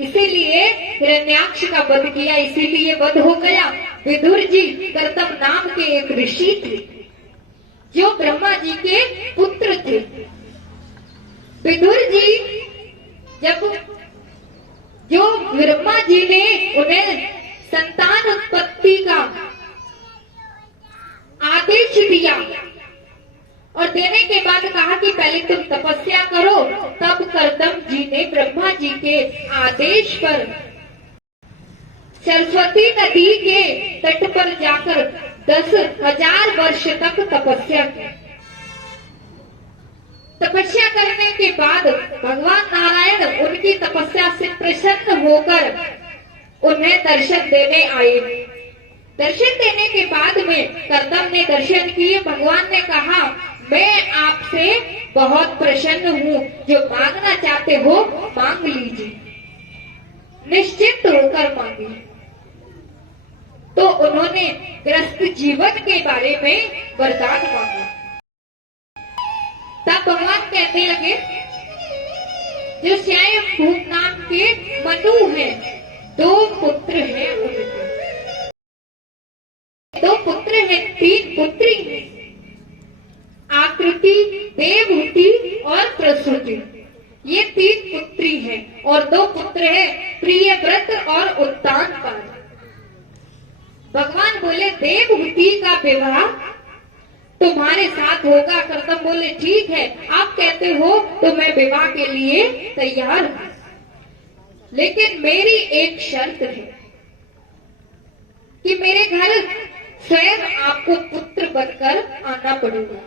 इसीलिए हिरण्याक्ष का वध किया, इसीलिए वध हो गया। विदुर जी कर्दम नाम के एक ऋषि थे जो ब्रह्मा जी के पुत्र थे। विदुर जी जब जो ब्रह्मा जी ने उन्हें संतान उत्पत्ति का आदेश दिया और देने के बाद कहा कि पहले तुम तपस्या करो, तब कर्दम जी ने ब्रह्मा जी के आदेश पर सरस्वती नदी के तट पर जाकर 10,000 वर्ष तक तपस्या की। तपस्या करने के बाद भगवान नारायण उनकी तपस्या से प्रसन्न होकर उन्हें दर्शन देने आए। दर्शन देने के बाद में कर्दम ने दर्शन किए। भगवान ने कहा, मैं आपसे बहुत प्रसन्न हूँ, जो मांगना चाहते हो मांग लीजिए, निश्चित होकर मांगिए। तो उन्होंने ग्रस्त जीवन के बारे में वरदान मांगा। तब भगवान कहने लगे, जो स्वयं भूम नाम के मनु हैं, 2 पुत्र हैं उनके, 2 पुत्र हैं, 3 पुत्री हैं, आकृति, देवहूति और प्रसूति। ये 3 पुत्री हैं और 2 पुत्र हैं, प्रियव्रत और उत्तानपाद। भगवान बोले, देवहूति का विवाह तुम्हारे साथ होगा। कर्दम बोले, ठीक है, आप कहते हो तो मैं विवाह के लिए तैयार हूं, लेकिन मेरी एक शर्त है कि मेरे घर स्वयं आपको पुत्र बनकर आना पड़ेगा।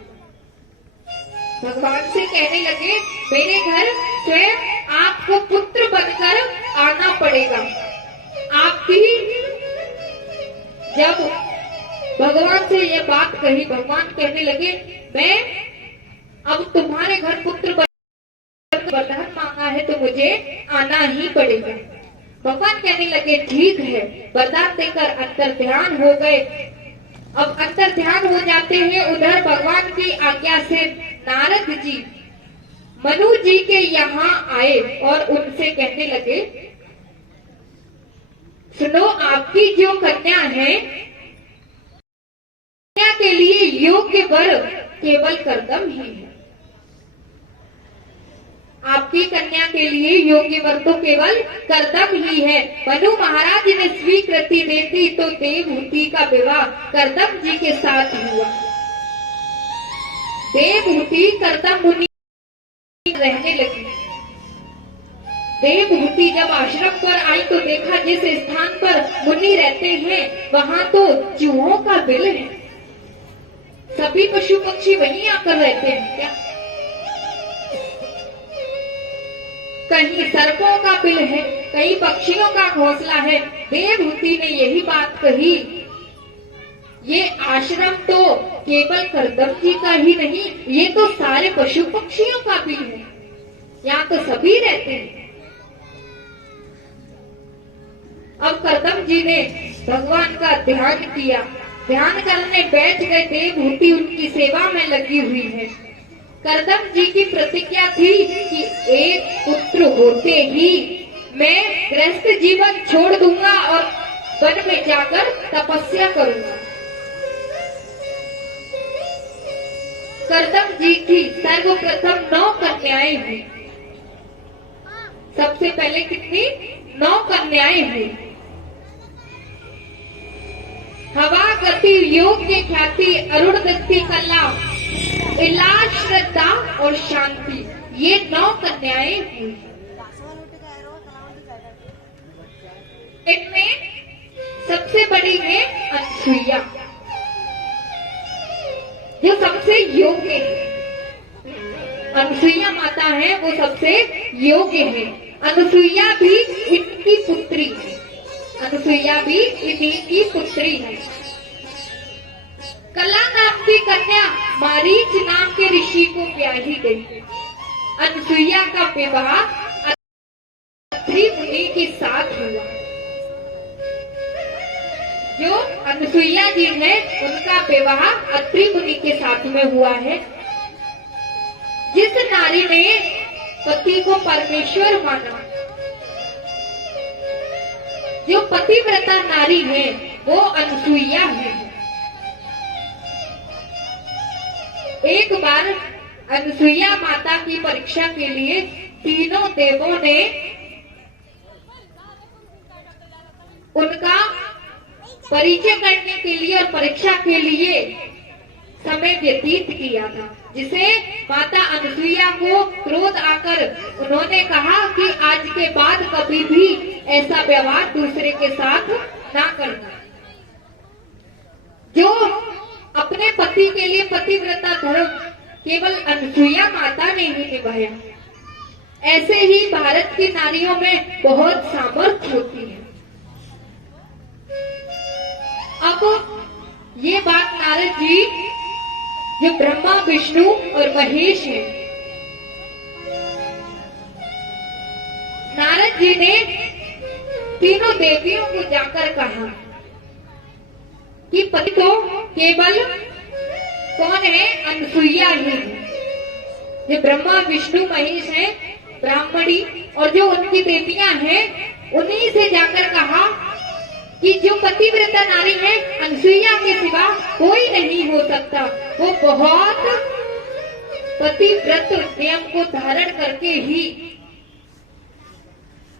भगवान से कहने लगे, मेरे घर स्वयं आपको पुत्र बनकर आना पड़ेगा। आपकी जब भगवान से यह बात कही, भगवान कहने लगे, मैं अब तुम्हारे घर पुत्र वरदान मांगा है तो मुझे आना ही पड़ेगा। भगवान कहने लगे, ठीक है। वरदान देकर अंतर ध्यान हो गए। अब अंतर ध्यान हो जाते हैं। उधर भगवान की आज्ञा से नारद जी मनु जी के यहाँ आए और उनसे कहने लगे, सुनो, आपकी जो कन्या है, कन्या के लिए योग्य वर केवल कर्दम ही है। आपकी कन्या के लिए योग्य वर तो केवल कर्दम ही है। मनु महाराज ने स्वीकृति दे दी तो देवहूति का विवाह कर्दम जी के साथ हुआ। देवहूति कर्दम मुनि रहने लगी। देवहूति जब आश्रम पर आई तो देखा, जिस स्थान पर मुनि रहते हैं वहां तो चूहों का बिल है। सभी पशु पक्षी वहीं आकर रहते हैं क्या? कहीं सर्पों का बिल है, कहीं पक्षियों का घोंसला है। देवहूति ने यही बात कही, ये आश्रम तो केवल कर्दम जी का ही नहीं, ये तो सारे पशु पक्षियों का भी है, यहाँ तो सभी रहते हैं। अब कर्दम जी ने भगवान का ध्यान किया, ध्यान करने बैठ गए। देवहूति उनकी सेवा में लगी हुई है। कर्दम जी की प्रतिज्ञा थी कि एक पुत्र होते ही मैं गृहस्थ जीवन छोड़ दूंगा और वन में जाकर तपस्या करूंगा। कर्दम जी की सर्वप्रथम 9 कन्याएं हुई। सबसे पहले कितनी? 9 कन्याएं हुई। हवा, गति, योग्य, ख्याति, अरुणदत्ती, कला, इलाज, श्रद्धा और शांति, ये 9 कन्याएं हुई। इनमें सबसे बड़ी है अनसुईया, जो सबसे योग्य है। अनसुईया माता है, वो सबसे योग्य है। अनसुईया भी इनकी पुत्री है। अनसुईया भी इन्हीं की पुत्री है। कला नाम की कन्या मारीच नाम के ऋषि को ब्याही गई। अनसुईया का विवाह अत्रि मुनि के साथ हुआ। जो अनसुईया जी है, उनका विवाह अत्रि मुनि के साथ में हुआ है। जिस नारी ने पति को परमेश्वर माना, जो पतिव्रता नारी है वो अनसुईया है। एक बार अनसुईया माता की परीक्षा के लिए तीनों देवों ने उनका परिचय करने के लिए और परीक्षा के लिए समय व्यतीत किया था, जिसे माता अनसुईया को क्रोध आकर उन्होंने कहा कि आज के बाद कभी भी ऐसा व्यवहार दूसरे के साथ ना करना। जो अपने पति के लिए पतिव्रता धर्म केवल अनसुईया माता ने ही निभाया, ऐसे ही भारत की नारियों में बहुत सामर्थ्य होती है। अब ये बात नारद जी जो ब्रह्मा विष्णु और महेश हैं, नारद जी ने तीनों देवियों को जाकर कहा कि पति तो केवल कौन है, अनसुईया ही है। जो ब्रह्मा विष्णु महेश हैं, ब्राह्मणी और जो उनकी देवियां हैं, उन्हीं से जाकर कहा कि जो पतिव्रता नारी है अनसुईया के सिवा कोई नहीं हो सकता। वो बहुत पतिव्रत नियम को धारण करके ही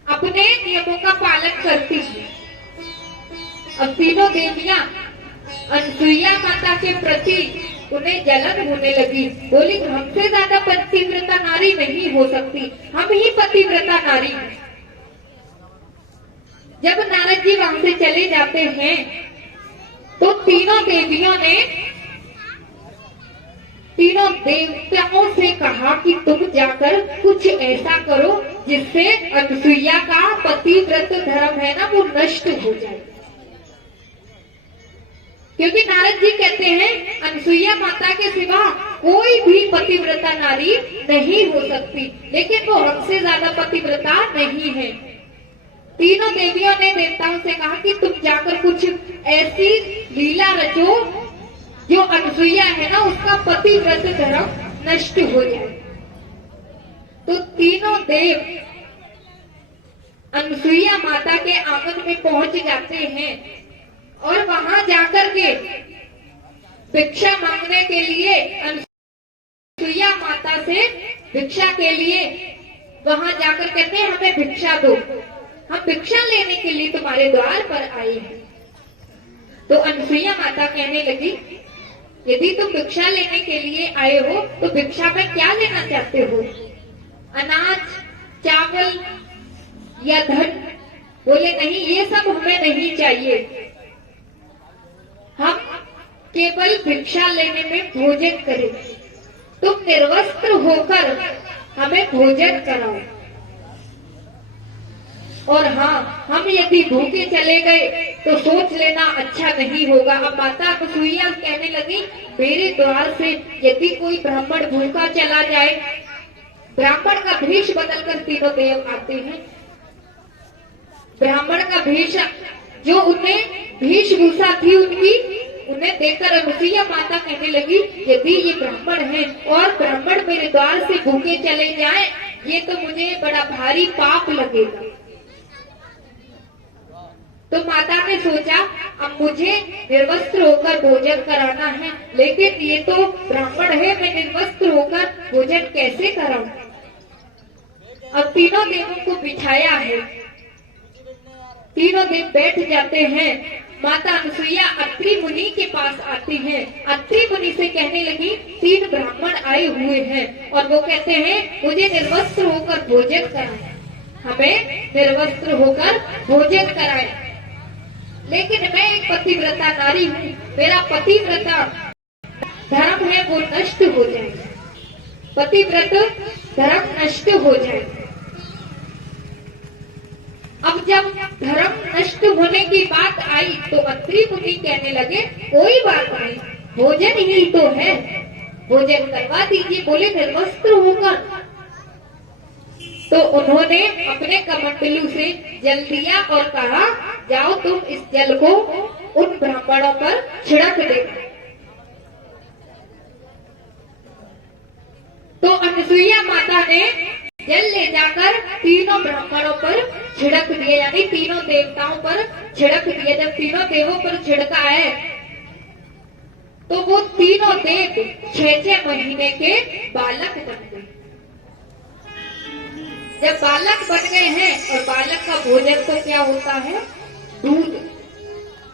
अपने नियमों का पालन करती है। अब तीनों देवियां अनसुईया माता के प्रति उन्हें जलन होने लगी, बोली हमसे ज्यादा पतिव्रता नारी नहीं हो सकती, हम ही पतिव्रता नारी हैं। जब नारद जी वहां से चले जाते हैं तो तीनों देवियों ने तीनों देवताओं से कहा कि तुम जाकर कुछ ऐसा करो जिससे अनसुईया का पतिव्रत धर्म है ना वो नष्ट हो जाए। क्योंकि नारद जी कहते हैं अनसुईया माता के सिवा कोई भी पतिव्रता नारी नहीं हो सकती, लेकिन वो हमसे ज्यादा पतिव्रता नहीं है। तीनों देवियों ने देवताओं से कहा कि तुम जाकर कुछ ऐसी लीला रचो जो अनसुईया है ना उसका पतिव्रत धर्म नष्ट हो जाए। तो तीनों देव अनसुईया माता के आंगन में पहुंच जाते हैं और वहां जाकर के भिक्षा मांगने के लिए अनसुईया माता से भिक्षा के लिए वहां जाकर कहते हैं हमें भिक्षा दो, हम भिक्षा लेने के लिए तुम्हारे द्वार पर आए हैं। तो अनसुईया माता कहने लगी यदि तुम भिक्षा लेने के लिए आए हो तो भिक्षा में क्या लेना चाहते हो, अनाज, चावल या धन? बोले नहीं, ये सब हमें नहीं चाहिए, हम केवल भिक्षा लेने में भोजन करें। तुम निर्वस्त्र होकर हमें भोजन कराओ, और हाँ, हम यदि भूखे चले गए तो सोच लेना अच्छा नहीं होगा। अब माता अनसुईया कहने लगी मेरे द्वार से यदि कोई ब्राह्मण भूखा चला जाए, ब्राह्मण का भेष बदलकर तीनों देव आते हैं, ब्राह्मण का भेष जो उन्हें वेशभूषा थी उनकी उन्हें देखकर अनसुईया माता कहने लगी यदि ये ब्राह्मण है और ब्राह्मण मेरे द्वार से भूखे चले जाएं, ये तो मुझे बड़ा भारी पाप लगेगा। तो माता ने सोचा अब मुझे निर्वस्त्र होकर भोजन कराना है, लेकिन ये तो ब्राह्मण है, मैं निर्वस्त्र होकर भोजन कैसे कराऊं। अब तीनों देवों को बिठाया है, तीनों देव बैठ जाते हैं। माता अनसुईया अत्रि मुनि के पास आती हैं, अत्रि मुनि से कहने लगी 3 ब्राह्मण आए हुए हैं और वो कहते हैं मुझे निर्वस्त्र होकर भोजन कराएं, हमें निर्वस्त्र होकर भोजन कराएं, लेकिन मैं एक पतिव्रता नारी हूँ, मेरा पतिव्रता धर्म है वो नष्ट हो जाएगा, पतिव्रत धर्म नष्ट हो जाएगा। अब जब धर्म नष्ट होने की बात आई तो अत्रि मुनि कहने लगे कोई बात नहीं, भोजन ही तो है, भोजन करवा दीजिए। बोले निर्वस्त्र होकर, तो उन्होंने अपने कमंडलू से जल दिया और कहा जाओ तुम इस जल को उन ब्राह्मणों पर छिड़क दे। तो अनसुईया माता ने जल ले जाकर तीनों ब्राह्मणों पर छिड़क दिए, यानी तीनों देवताओं पर छिड़क दिए। जब तीनों देवों पर छिड़का है तो वो तीनों देव 6-6 महीने के बालक बन गए। जब बालक बन गए हैं, और बालक का भोजन तो क्या होता है? दूध।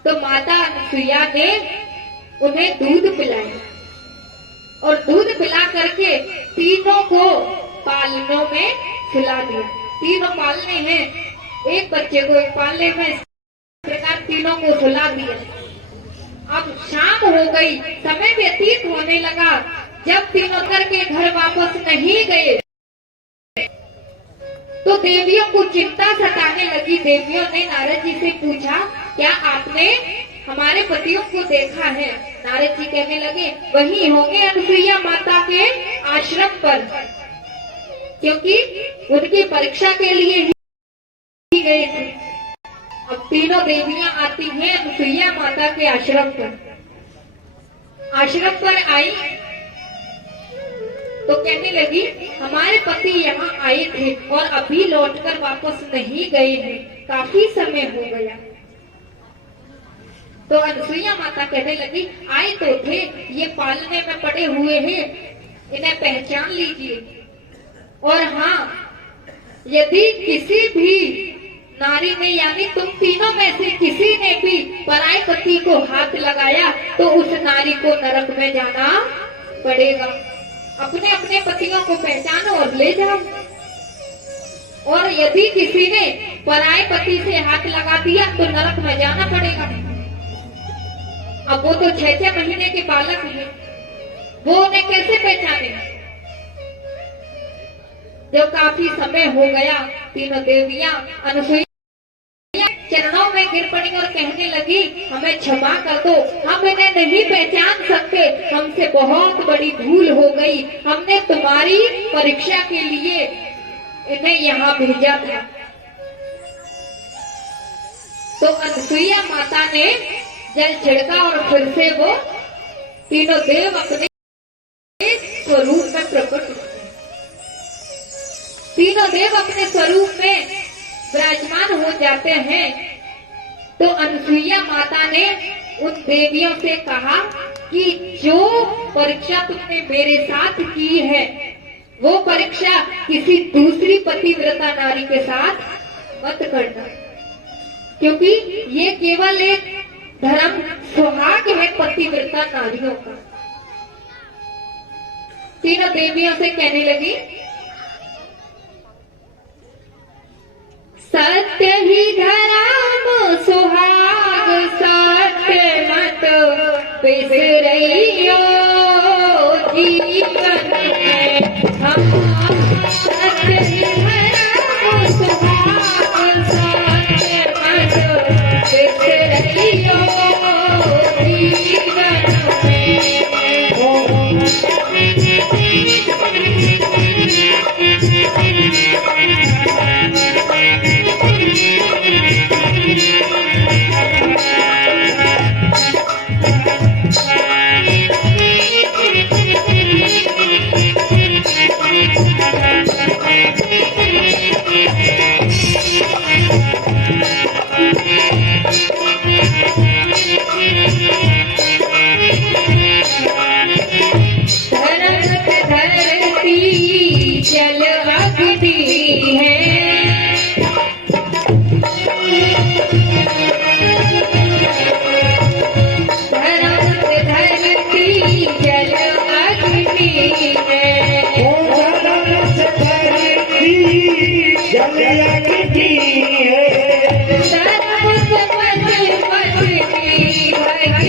तो माता अनुसुईया ने उन्हें दूध पिलाया, और दूध पिला करके तीनों को पालनों में खिला दिया। तीनों पालने हैं, एक बच्चे को एक पालने में, इस प्रकार तीनों को खिला दिया। अब शाम हो गई, समय व्यतीत होने लगा। जब तीनों करके घर वापस नहीं गए तो देवियों को चिंता सताने लगी। देवियों ने नारद जी से पूछा, क्या आपने हमारे पतियों को देखा है? नारद जी कहने लगे, वही होंगे अनुसुईया माता के आश्रम पर, क्योंकि उनकी परीक्षा के लिए ही गए थे। अब तीनों देवियां आती हैं अनुसुईया माता के आश्रम पर। आश्रम पर आई तो कहने लगी, हमारे पति यहाँ आए थे और अभी लौटकर वापस नहीं गए हैं, काफी समय हो गया। तो अनुसुईया माता कहने लगी, आए तो थे, ये पालने में पड़े हुए हैं, इन्हें पहचान लीजिए। और हाँ, यदि किसी भी नारी ने, यानी तुम तीनों में से किसी ने भी पराये पति को हाथ लगाया तो उस नारी को नरक में जाना पड़ेगा। अपने अपने पतियों को पहचानो और ले जाओ। और यदि किसी ने पराये पति से हाथ लगा दिया तो नरक में जाना पड़ेगा। अब वो तो 6-6 महीने के बालक हैं, वो उन्हें कैसे पहचाने? जब काफी समय हो गया, तीनों देवियां अनुसुईया चरणों में गिर पड़ी और कहने लगी, हमें क्षमा कर दो, हम इन्हें नहीं पहचान सकते, हमसे बहुत बड़ी भूल हो गई, हमने तुम्हारी परीक्षा के लिए इन्हें यहाँ भेजा था। तो अनुसुईया माता ने जल छिड़का और फिर से वो तीनों देव अपने स्वरूप में प्रकट हुए। तीनों देव अपने स्वरूप में विराजमान हो जाते हैं। तो अनुसुईया माता ने उन देवियों से कहा कि जो परीक्षा तुमने मेरे साथ की है, वो परीक्षा किसी दूसरी पतिव्रता नारी के साथ मत करना, क्योंकि ये केवल एक धर्म सुहाग है पतिव्रता नारियों का। तीनों देवियों से कहने लगी, सत्य ही धर्म सुहाग, सत्य मत बिसरइयो जीवन में हम। सत्य ही धर्म सुहाग, सत्य मत बिसरइयो जीवन में। जल अग्नि है, धरती जल अग्नि है, धरती जल अग्नि है, सर्व पति भगिनी है।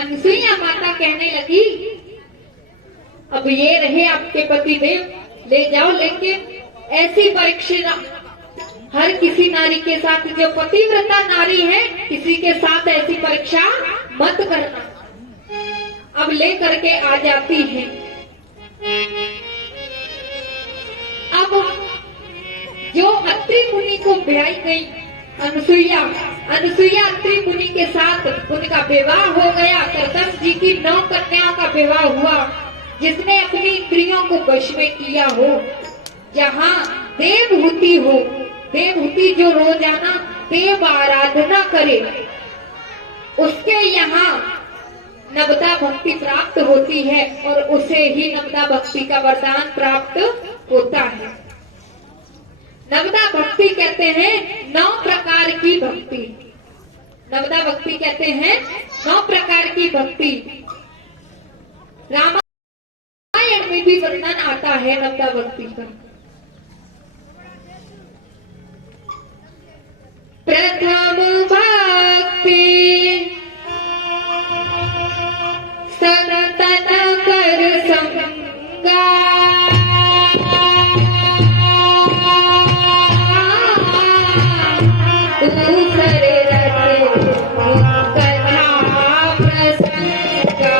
अनसुईया माता कहने लगी, अब ये रहे आपके पति देव, ले जाओ, लेकिन ऐसी परीक्षा हर किसी नारी के साथ, जो पतिव्रता नारी है, किसी के साथ ऐसी परीक्षा मत करना। अब ले करके आ जाती है। अब जो अत्रि मुनि को ब्याई गई अनसुईया अत्रि मुनि के साथ उनका विवाह हो गया। कर्दम जी की 9 कन्याओं का विवाह हुआ। जिसने अपनी इंद्रियों को वश में किया हो, जहाँ देवहूति हो, देवहूति जो रोजाना देव आराधना करे, उसके यहाँ नवदा भक्ति प्राप्त होती है और उसे ही नवदा भक्ति का वरदान प्राप्त होता है। नवदा भक्ति कहते हैं 9 प्रकार की भक्ति। नवदा भक्ति कहते हैं 9 प्रकार की भक्ति। रामायण में भी वर्णन आता है नवदा भक्ति का। प्रथम भक्ति सनातन कर संगा, दूसरे कथा प्रसंगा।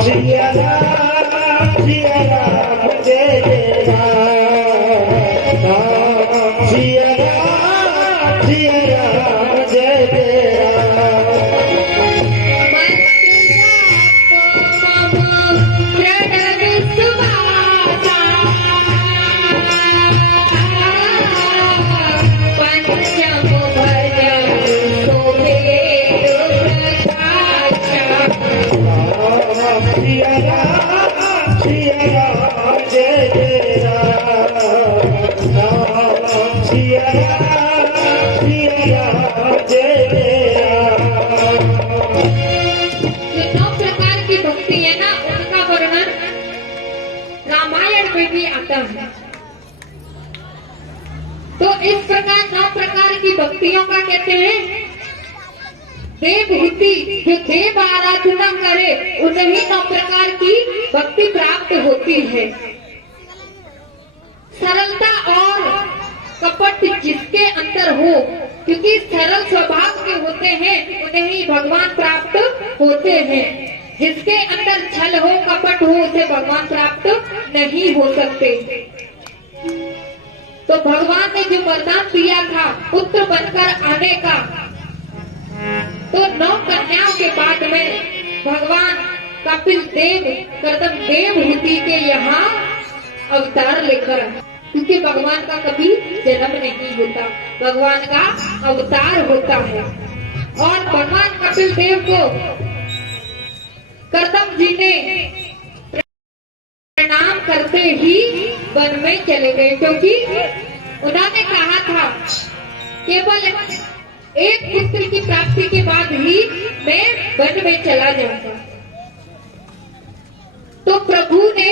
जिया राम जय जय राम, जिया राम जय जय तो इस प्रकार 9 प्रकार की भक्तियों का कहते हैं देवहूति, जो देव आराधना करे उन्हें ही 9 प्रकार की भक्ति प्राप्त होती है। सरलता और कपट जिसके अंदर हो, क्योंकि सरल स्वभाव के होते हैं उन्हें ही भगवान प्राप्त होते हैं। जिसके अंदर छल हो, कपट हो, उसे भगवान प्राप्त नहीं हो सकते। तो भगवान ने जो वरदान दिया था पुत्र बनकर आने का, तो 9 कन्याओं के बाद में भगवान कपिल देव कर्दम देवहूति के यहाँ अवतार लेकर, क्योंकि भगवान का कभी जन्म नहीं होता, भगवान का अवतार होता है। और भगवान कपिल देव को कर्दम जी ने प्रणाम करते ही वन में चले गए, क्योंकि उन्होंने कहा था केवल एक पुत्र की प्राप्ति के बाद ही मैं वन में चला जाऊंगा। तो प्रभु ने,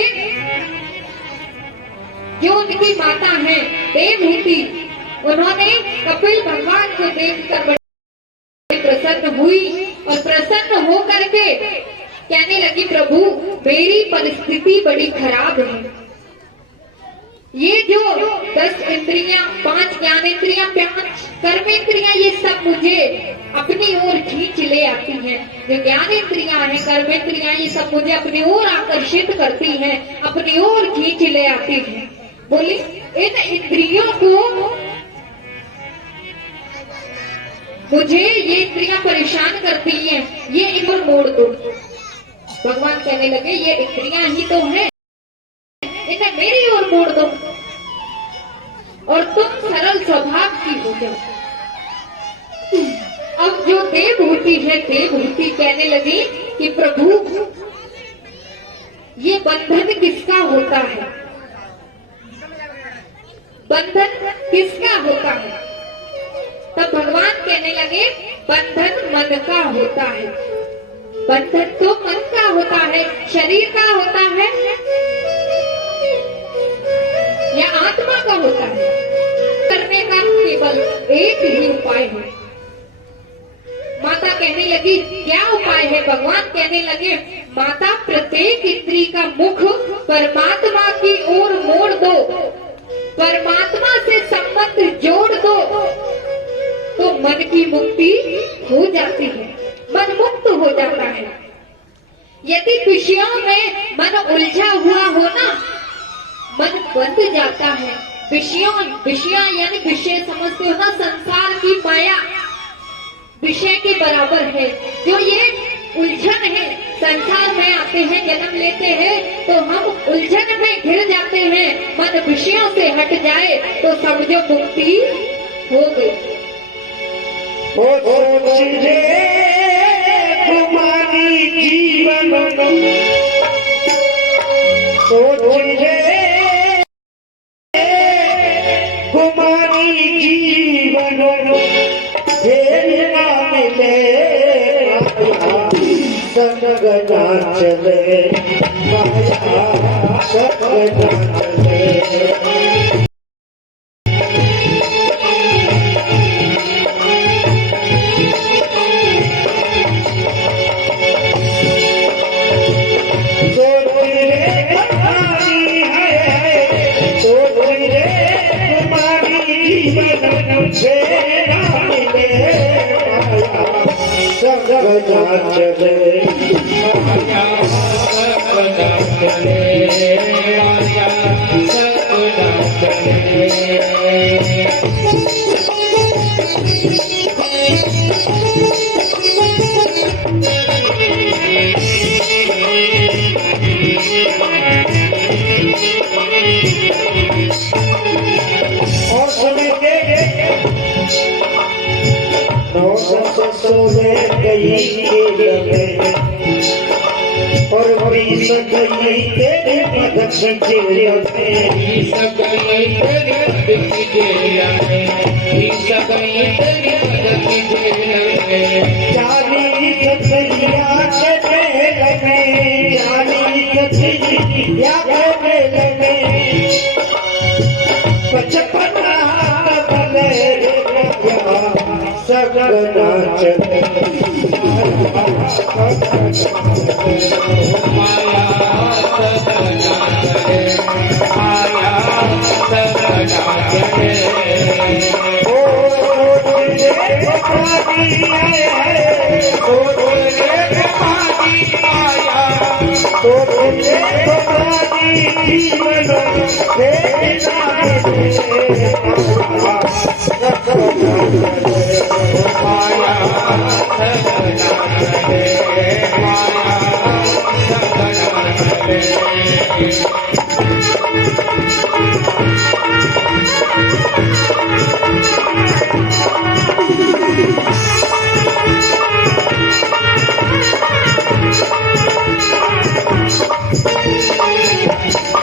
जो उनकी माता है देवहूति, उन्होंने कपिल भगवान को देखकर बड़ी प्रसन्न हुई और प्रसन्न हो करके कहने लगी, प्रभु मेरी परिस्थिति बड़ी खराब है। ये जो 10 इंद्रियां, 5 ज्ञानेंद्रियां, 5 कर्मेंद्रियां, ये सब मुझे अपनी ओर खींच ले आती हैं। जो ज्ञानेंद्रियां हैं, कर्मेंद्रियां, ये सब मुझे अपनी ओर आकर्षित करती हैं, अपनी ओर खींच ले आती हैं। बोली इन इंद्रियों को, मुझे ये इंद्रियां परेशान करती हैं, ये इनको मोड़ दो। भगवान कहने लगे ये इंद्रियां ही तो हैं, इन्हें मेरी ओर मोड़ दो और तुम सरल स्वभाव की हो जाओ। अब जो देवहूति है, देवहूति कहने लगी कि प्रभु ये बंधन किसका होता है, बंधन किसका होता है? तब भगवान कहने लगे बंधन मन का होता है। बंधन तो मन का होता है, शरीर का होता है या आत्मा का होता है? करने का केवल एक ही उपाय है। माता कहने लगी क्या उपाय है? भगवान कहने लगे माता प्रत्येक इंद्री का मुख परमात्मा की ओर मोड़ दो, परमात्मा से संबंध जोड़ दो, तो मन की मुक्ति हो जाती है, मन मुक्त हो जाता है। यदि विषयों में मन उलझा हुआ हो ना, मन बंध जाता है। विषयों यानी विषय समझते हो ना, संसार की माया विषय के बराबर है। जो ये उलझन है, संसार में आते हैं जन्म लेते हैं तो हम उलझन में घिर जाते हैं। मन विषयों से हट जाए तो समझो मुक्ति हो गई। ओ सोच रे तुम्हारी जीवन, सोच रे तुम्हारी जीवन, फिर ना मिले संग ना चले माया, संग ना चले। और भी सकई तेरे मदद से जिया में, सकई तेरे मदद से जिया में, सकई तेरे मदद से जिया में। जानी सखिया के मेल में, जानी सखिया के मेल में, बचपना भले सगना चले माया सगना चले, माया सगना चले। ओ रे भगवानी ओ रे भगवानी माया, ओ रे भगवानी जीवन रे नाम माया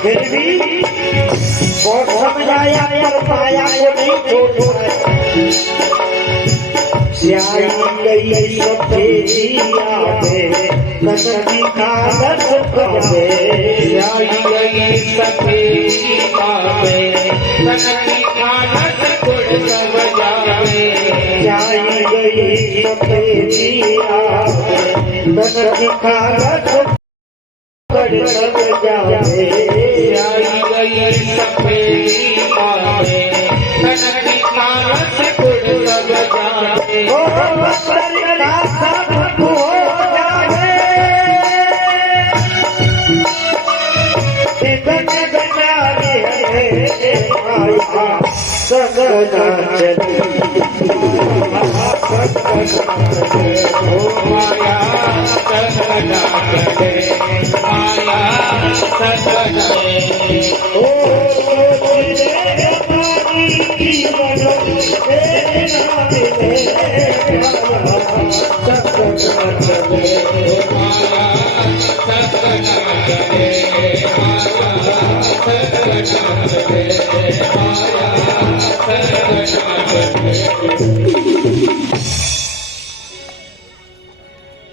फिर भी बहुत समझाया पर पाया को नहीं छोड़ा। स्याही गई सफेदिया में, कसमी कागज पे, स्याही गई सफेदिया में, कसमी कागज गुड़ सब जावे, स्याही गई सफेदिया में, कसमी कागज गुड़ सब जावे, स्याही गई सफेदिया में, कसमी कागज गुड़ सब जावे। ओ बसरना सब हो जाए, सिदक गजारे माया सगना चले, ओ माया सगना चले, माया सगना चले। ओ रे हमारी जीवन रे नाम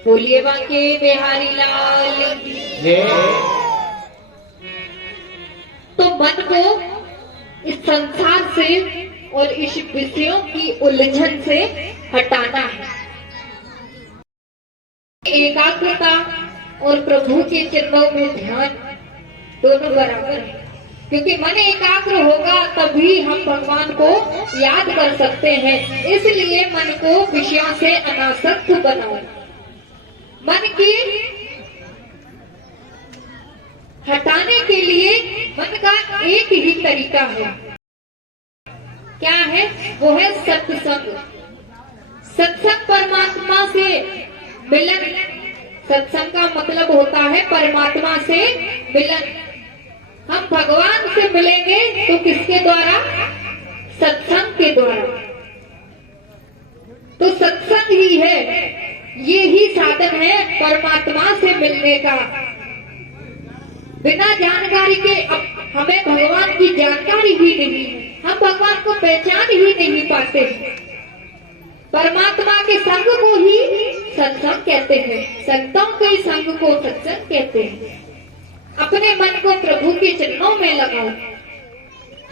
बोलिए बांके बिहारी लाल। तो मन को इस संसार से और इस विषयों की उलझन से हटाना है। एकाग्रता और प्रभु के चरणों में ध्यान दोनों बराबर है, क्योंकि मन एकाग्र होगा तभी हम भगवान को याद कर सकते हैं। इसलिए मन को विषयों से अनासक्त बनाओ। मन की हटाने के लिए मन का एक ही तरीका है। क्या है? वो है सत्संग। सत्संग परमात्मा से मिलन सत्संग का मतलब होता है परमात्मा से मिलन। हम भगवान से मिलेंगे तो किसके द्वारा? सत्संग के द्वारा। तो सत्संग ही है, ये ही साधन है परमात्मा से मिलने का। बिना जानकारी के अब हमें भगवान की जानकारी ही नहीं है, हम भगवान को पहचान ही नहीं पाते। परमात्मा के संग को ही सत्संग कहते हैं, संतों के संग को सत्संग कहते हैं। अपने मन को प्रभु के चरणों में लगाओ,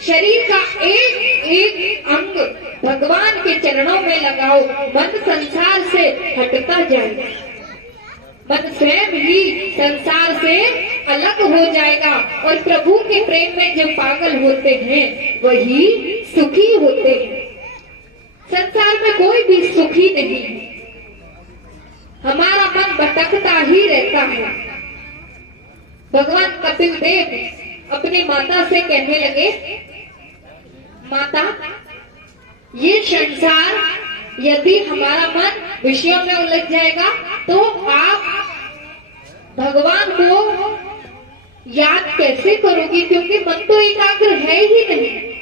शरीर का एक एक अंग भगवान के चरणों में लगाओ, मन संसार से हटता जाएगा, मन स्वयं ही संसार से अलग हो जाएगा और प्रभु के प्रेम में जो पागल होते हैं वही सुखी होते हैं। संसार में कोई भी सुखी नहीं है, हमारा मन भटकता ही रहता है। भगवान कपिल देव अपनी माता से कहने लगे, माता, ये संसार यदि हमारा मन विषयों में उलझ जाएगा तो आप भगवान को याद कैसे करोगी, क्योंकि मन तो एकाग्र है ही नहीं।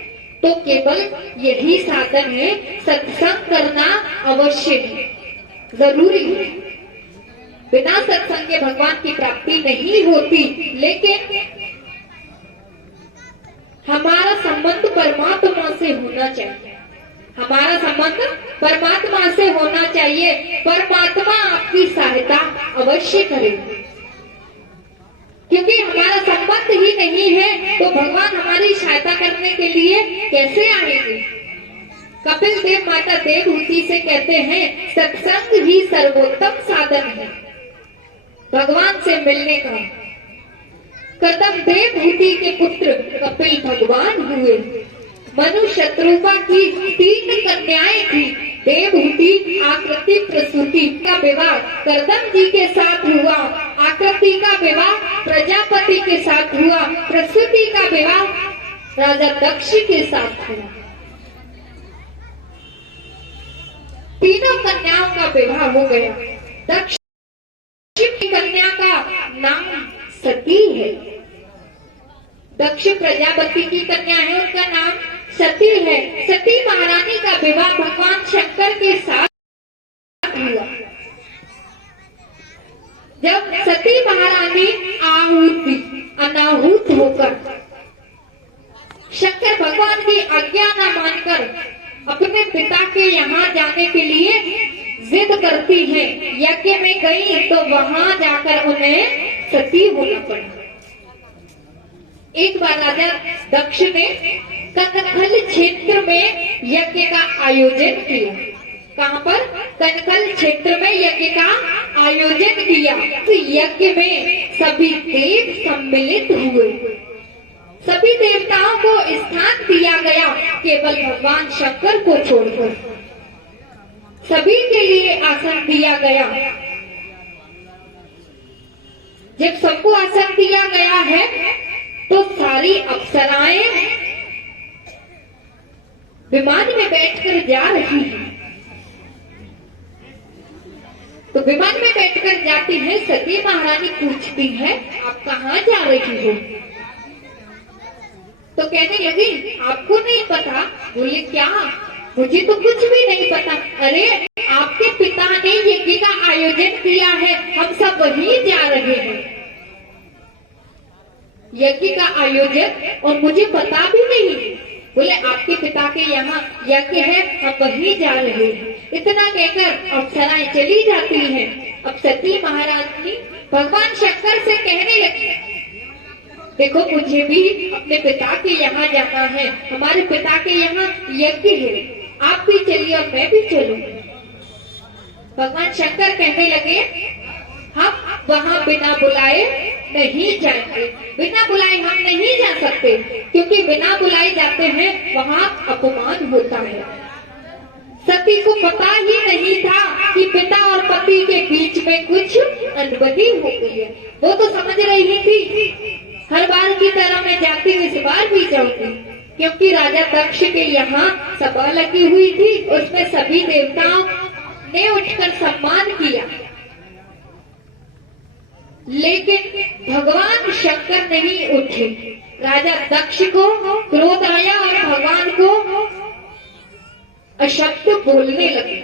तो केवल यही साधन है, सत्संग करना अवश्य है, जरूरी है। बिना सत्संग के भगवान की प्राप्ति नहीं होती, लेकिन हमारा संबंध परमात्मा से होना चाहिए, हमारा संबंध परमात्मा से होना चाहिए। परमात्मा आपकी सहायता अवश्य करेगी, क्योंकि हमारा संबंध ही नहीं है तो भगवान हमारी सहायता करने के लिए कैसे आएंगे। कपिल देव माता देवहूति से कहते हैं, सत्संग ही सर्वोत्तम साधन है भगवान से मिलने का। कदम देवहूति के पुत्र कपिल भगवान हुए। मनु शत्रुपा की 3 कन्याएं थी, देवहूति, आकृति, प्रसूति का विवाह करदम जी के साथ हुआ। आकृति का विवाह प्रजापति के साथ हुआ, प्रसूति का विवाह राजा दक्ष के साथ हुआ। तीनों कन्याओं का विवाह हो गया। दक्ष की कन्या का नाम सती है, दक्ष प्रजापति की कन्या है, उनका नाम सती है। सती महारानी का विवाह भगवान शंकर के साथ हुआ। जब सती महारानी अनाहुत होकर शंकर भगवान की आज्ञा न मानकर अपने पिता के यहाँ जाने के लिए जिद करती है, यज्ञ में गई तो वहां जाकर उन्हें सती होना पड़ा। एक बार राजा दक्ष ने कनखल क्षेत्र में यज्ञ का आयोजन किया। कहाँ पर? कनखल क्षेत्र में यज्ञ का आयोजन किया। यज्ञ में सभी देव सम्मिलित हुए, सभी देवताओं को स्थान दिया गया, केवल भगवान शंकर को छोड़कर सभी के लिए आसन दिया गया। जब सबको आसन दिया गया है तो सारी अप्सराएं विमान में बैठकर जा रही हैं। तो विमान में बैठकर जाती है, सती महारानी पूछती है, आप कहाँ जा रही हो? तो कहने लगी, आपको नहीं पता? बोले, क्या? मुझे तो कुछ भी नहीं पता। अरे, आपके पिता ने यज्ञ का आयोजन किया है, हम सब वहीं जा रहे हैं। यज्ञ का आयोजन और मुझे पता भी नहीं। बोले, आपके पिता के यहाँ यज्ञ है, हम वहीं जा रहे हैं। इतना कहकर अप्सराएं चली जाती हैं। अब सती महारानी भगवान शंकर से कहने लगी, देखो, मुझे भी अपने पिता के यहाँ जाना है, हमारे पिता के यहाँ यज्ञ है, आप भी चलिए और मैं भी चलूं। भगवान शंकर कहने लगे, हम वहाँ बिना बुलाए नहीं जाएंगे, बिना बुलाए हम नहीं जा सकते, क्योंकि बिना बुलाए जाते हैं वहाँ अपमान होता है। सती को पता ही नहीं था कि पिता और पति के बीच में कुछ अनबनी हो गई है। वो तो समझ रही थी हर बार की तरह मैं जाती हूँ, इस बार भी जाऊंगी, क्योंकि राजा दक्ष के यहाँ सभा लगी हुई थी, उसमें सभी देवताओं ने उठकर सम्मान किया। लेकिन भगवान शंकर नहीं उठे। राजा दक्ष को क्रोध आया और भगवान को अशब्द बोलने लगे,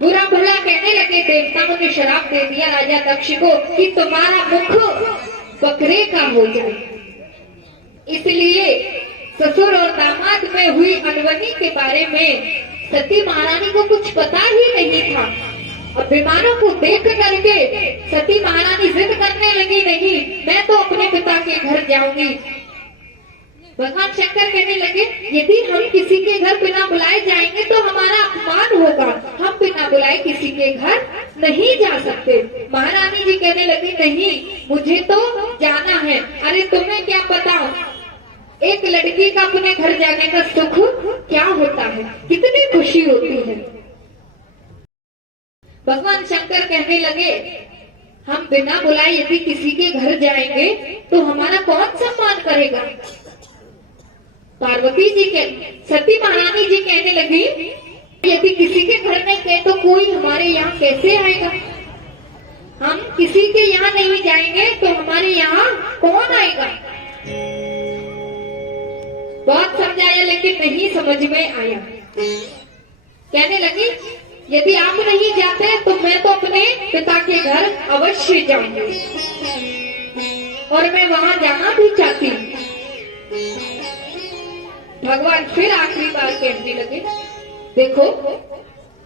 बुरा भला कहने लगे। देवताओं ने श्राप दे दिया राजा दक्ष को कि तुम्हारा मुख बकरे का हो जाए। इसलिए ससुर और दामाद में हुई अनबनी के बारे में सती महारानी को कुछ पता ही नहीं था। और विमानों को देख करके सती महारानी जिद करने लगी, नहीं मैं तो अपने पिता के घर जाऊंगी। भगवान शंकर कहने लगे, यदि हम किसी के घर बिना बुलाए जाएंगे तो हमारा अपमान होगा, हम बिना बुलाए किसी के घर नहीं जा सकते। महारानी जी कहने लगी, नहीं मुझे तो जाना है। अरे तुम्हें क्या पता एक लड़की का अपने घर जाने का सुख क्या होता है, कितनी खुशी होती है। भगवान शंकर कहने लगे, हम बिना बुलाए यदि किसी के घर जाएंगे तो हमारा कौन सम्मान करेगा। पार्वती जी के सती महारानी जी कहने लगी, यदि किसी के घर नहीं गए तो कोई हमारे यहाँ कैसे आएगा। हम किसी के यहाँ नहीं जाएंगे तो हमारे यहाँ कौन आएगा। बहुत समझाया लेकिन नहीं समझ में आया। कहने लगी, यदि आप नहीं जाते तो मैं तो अपने पिता के घर अवश्य जाऊंगी और मैं वहां जाना भी चाहती हूँ। भगवान फिर आखिरी बार कहने लगे, देखो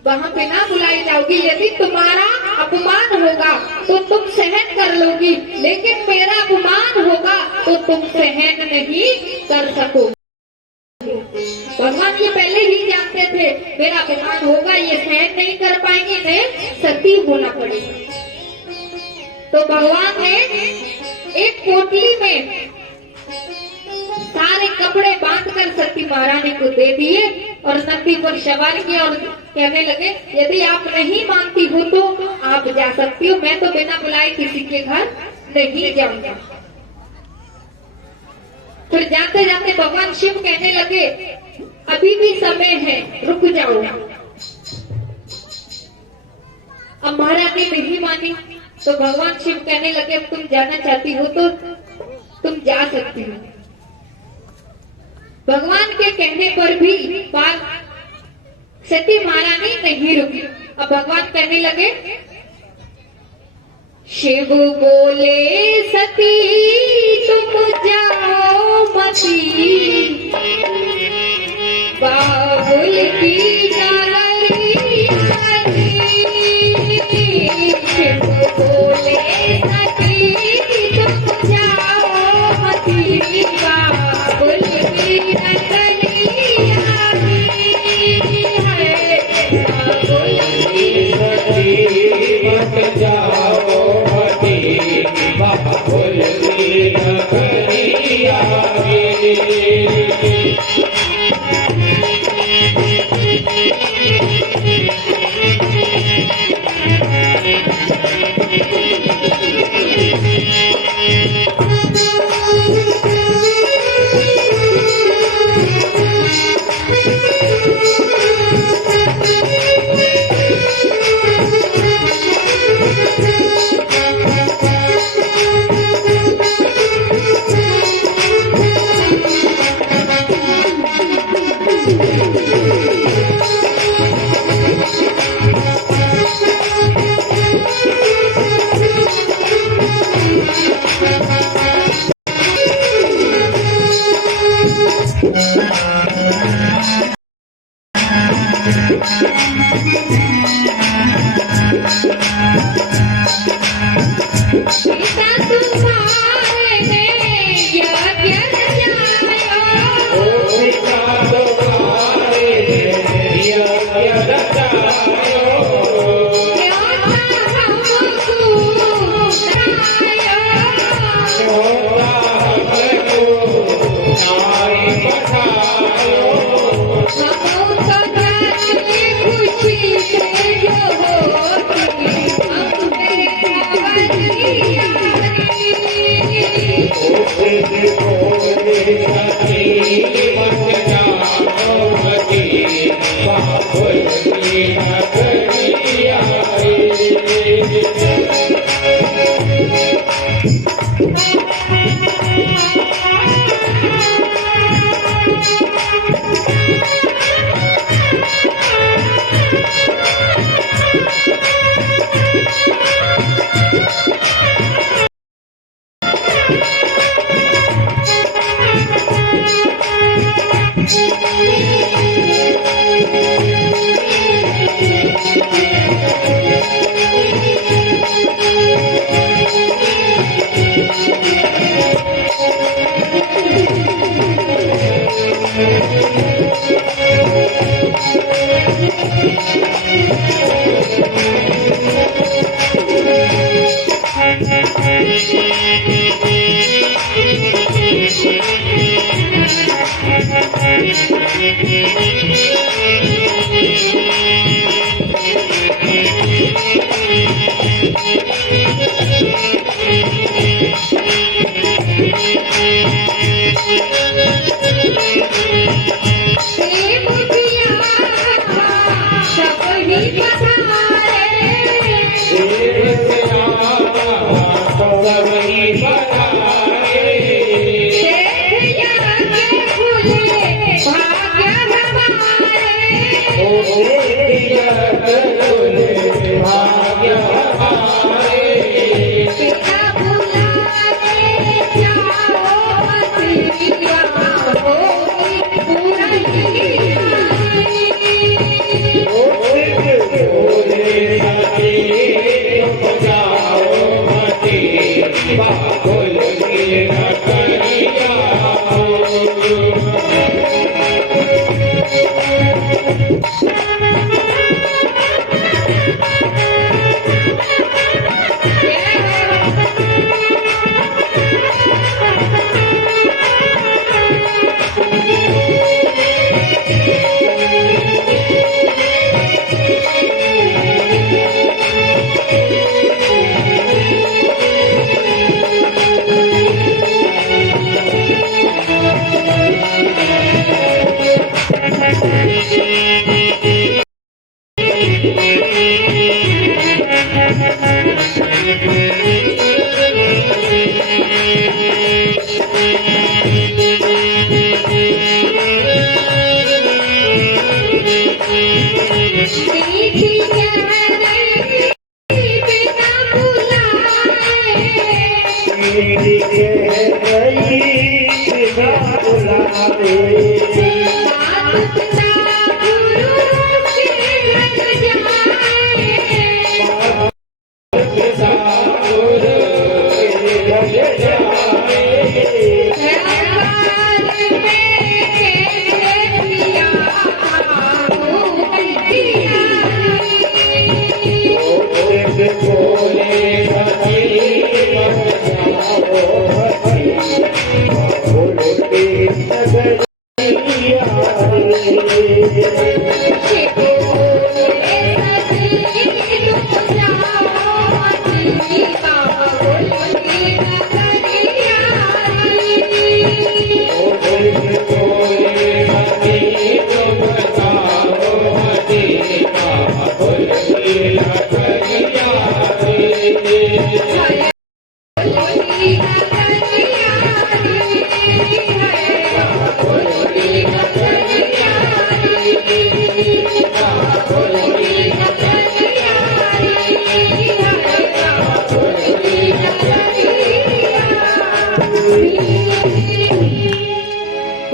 वहां बिना बुलाए जाओगी, यदि तुम्हारा अपमान होगा तो तुम सहन कर लोगी, लेकिन मेरा अपमान होगा तो तुम सहन नहीं कर सकोगे। भगवान ये पहले ही जानते थे मेरा अपमान होगा, ये सहन नहीं कर पाएंगे, इन्हें सती होना पड़ेगा। तो भगवान ने एक पोटली में सारे कपड़े बांधकर सती महारानी को दे दिए और नंदी पर सवार किया और कहने लगे, यदि आप नहीं मानती हो तो आप जा सकती हो, मैं तो बिना बुलाए किसी के घर नहीं जाऊंगा। फिर जाते जाते भगवान शिव कहने लगे, अभी भी समय है, रुक जाओ। अब महारानी नहीं मानी तो भगवान शिव कहने लगे, अब तुम जाना चाहती हो तो तुम जा सकती हो। भगवान के कहने पर भी बात सती महारानी नहीं रुकी। अब भगवान कहने लगे, शिव बोले सती तुम जाओ मती, बाबुल की नारी शिव बोले सती तुम जाओ मती, बाबुल की नगरी है, बाबुल की मत जाओ मती, बाबुल की नगरी आगे।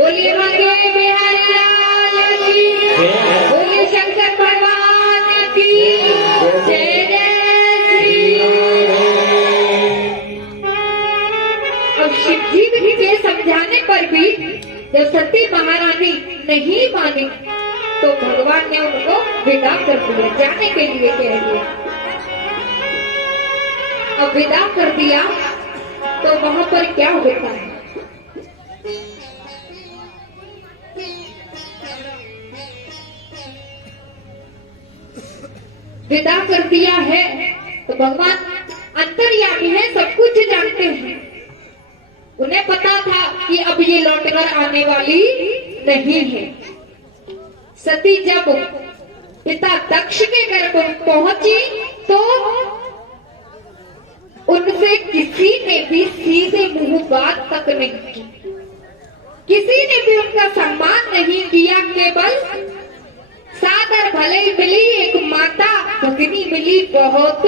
बोलिए भाग्य बिहारी लाल की, बोलिए शंकर भगवान की जय जय श्री राम। अब शिव जी के समझाने पर भी जब सती महारानी नहीं मानी तो भगवान ने उनको विदा कर दिया, जाने के लिए कह दिया। अब विदा कर दिया तो वहां पर क्या होता है? विदा कर दिया है तो भगवान अंतर्यामी है, सब कुछ जानते हैं। उन्हें पता था कि अब ये लौटकर आने वाली नहीं है। सती जब पिता दक्ष के घर पहुंची तो उनसे किसी ने भी सीधे मुंह बात तक नहीं की, किसी ने भी उनका सम्मान नहीं किया। केवल सादर भले ही मिली, एक माता भगिनी मिली बहुत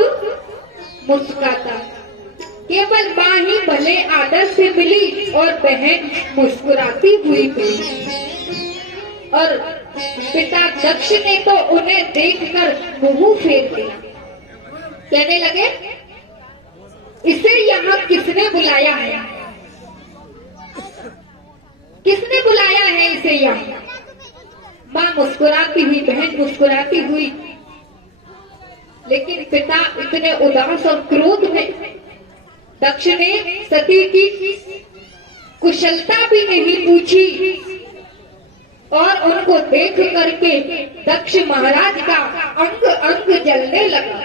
मुस्कुराता, केवल माँ ही भले आदर से मिली और बहन मुस्कुराती हुई मिली। और पिता दक्ष ने तो उन्हें देखकर मुंह फेर दिया, कहने लगे इसे यहाँ किसने बुलाया है, किसने बुलाया है इसे गया। माँ मुस्कुराती हुई, बहन मुस्कुराती हुई, लेकिन पिता इतने उदास और क्रोध में दक्ष ने सती की कुशलता भी नहीं पूछी और उनको देख करके दक्ष महाराज का अंग अंग जलने लगा।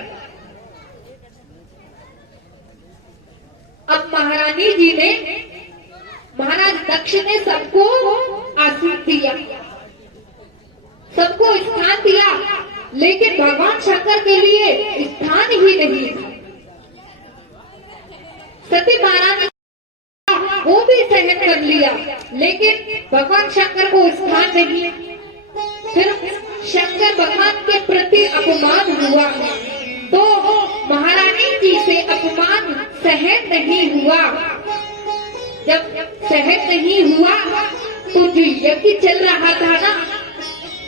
अब महारानी जी ने, महाराज दक्ष ने सबको आशीष दिया, सबको स्थान दिया, लेकिन भगवान शंकर के लिए स्थान ही नहीं था। सती महारानी वो भी सहन कर लिया, लेकिन भगवान शंकर को स्थान नहीं। फिर शंकर भगवान के प्रति अपमान हुआ, तो महारानी जी से अपमान सहन नहीं हुआ। जब सहन नहीं हुआ तो जो यज्ञ चल रहा था ना,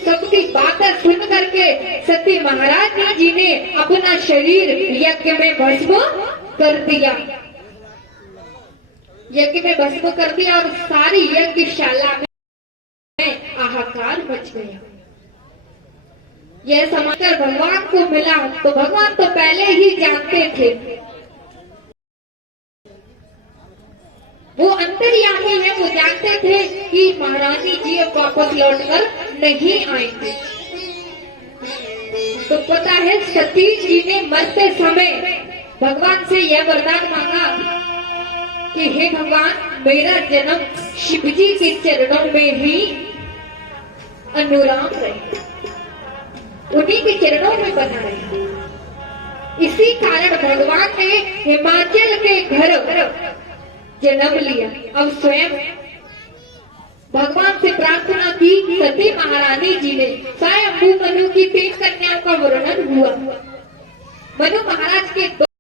सबकी बातें सुन करके सती महारानी जी ने अपना शरीर यज्ञ में भस्म कर दिया, यज्ञ में भस्म कर दिया और सारी यज्ञशाला में हाहाकार मच गया। यह समाचार भगवान को मिला तो भगवान तो पहले ही जानते थे, वो अंतर्यामी है, वो जानते थे कि महारानी जी अब वापस लौटकर नहीं आएंगे। तो पता है सती जी ने मरते समय भगवान से यह वरदान मांगा कि हे भगवान, मेरा जन्म शिव जी के चरणों में ही अनुराम रहे, उन्हीं के चरणों में बना रहे। इसी कारण भगवान ने हिमाचल के घर जन्म लिया। अब स्वयं भगवान से प्रार्थना की सती महारानी जी ने। स्वयं मनु की 3 कन्याओं का वर्णन हुआ। मनु महाराज के